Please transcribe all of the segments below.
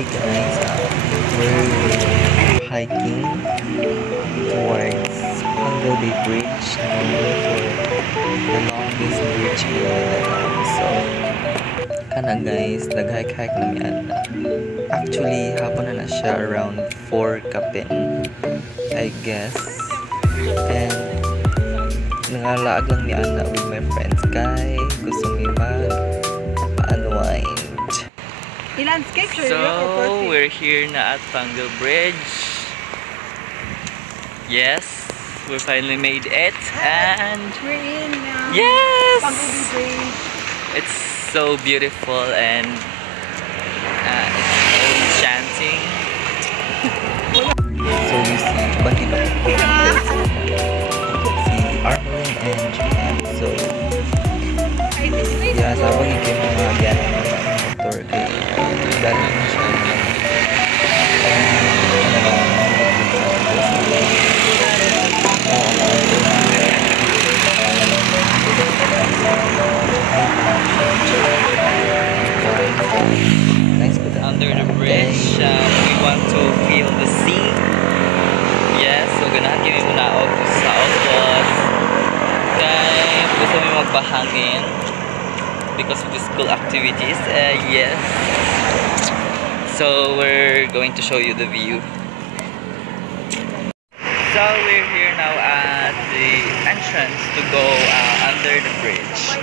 Hi guys, we're hiking towards Pangal Bay Bridge, known for the longest bridge in Mindanao. So, kana guys, nag-hike-hike na mi ana. Actually, hapon na siya around 4 kapin, I guess. And nangalaag lang mi ana with my friends kay gusto mi mag-unwind. So, we're here na at Pangal Bridge. Yes, we finally made it, and we're in yes, Pangal Bay Bridge. It's so beautiful and it's so enchanting. So you see, Bandino, see Arnold and GM. So yeah, sabang ikim mga biyan motor kay galing siya. Under the bridge, we want to feel the sea. Yes, so ganahan kami muna og sa outdoors. Kaya gusto mo magbahangin because of the school activities. Yes. So we're going to show you the view. So we're here now at the entrance to go under the bridge.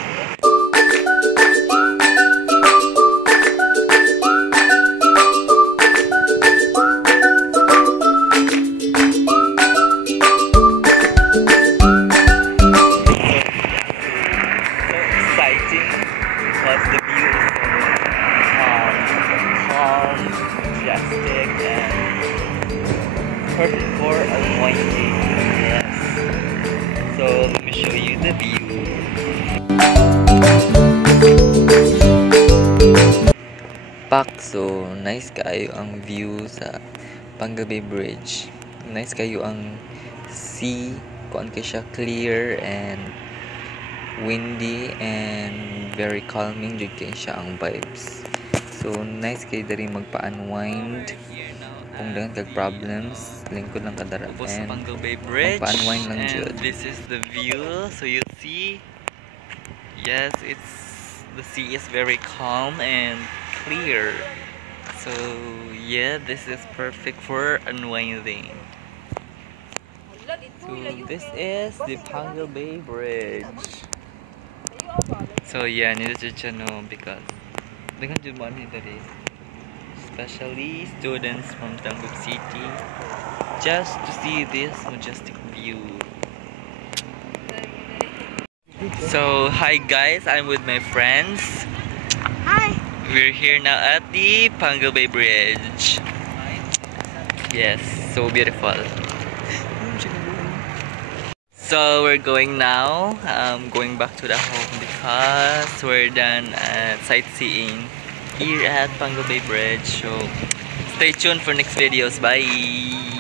Because the view is so calm, majestic, and perfect for unwinding. Yes. So let me show you the view. So nice kayo ang view sa Pangal Bay Bridge. Nice kayo ang sea, kuan kay siya clear and windy and very calming jud kay siya ang vibes. So nice kay diri magpa-unwind kung daghan kag problems lingkod lang kadara and Pangal Bay Bridge, magpa-unwind lang jud. This is the view, so you see, yes, the sea is very calm and clear. So yeah, this is perfect for unwinding. So this is the Pangal Bay Bridge. So yeah, nito siya no because daghan jud man diri, especially students from Tanggap City, just to see this majestic view. So hi guys, I'm with my friends. Hi. We're here now at the Pangal Bay Bridge. Yes, so beautiful. So we're going now, going back to the home because we're done at sightseeing here at Pangal Bay Bridge. So stay tuned for next videos. Bye!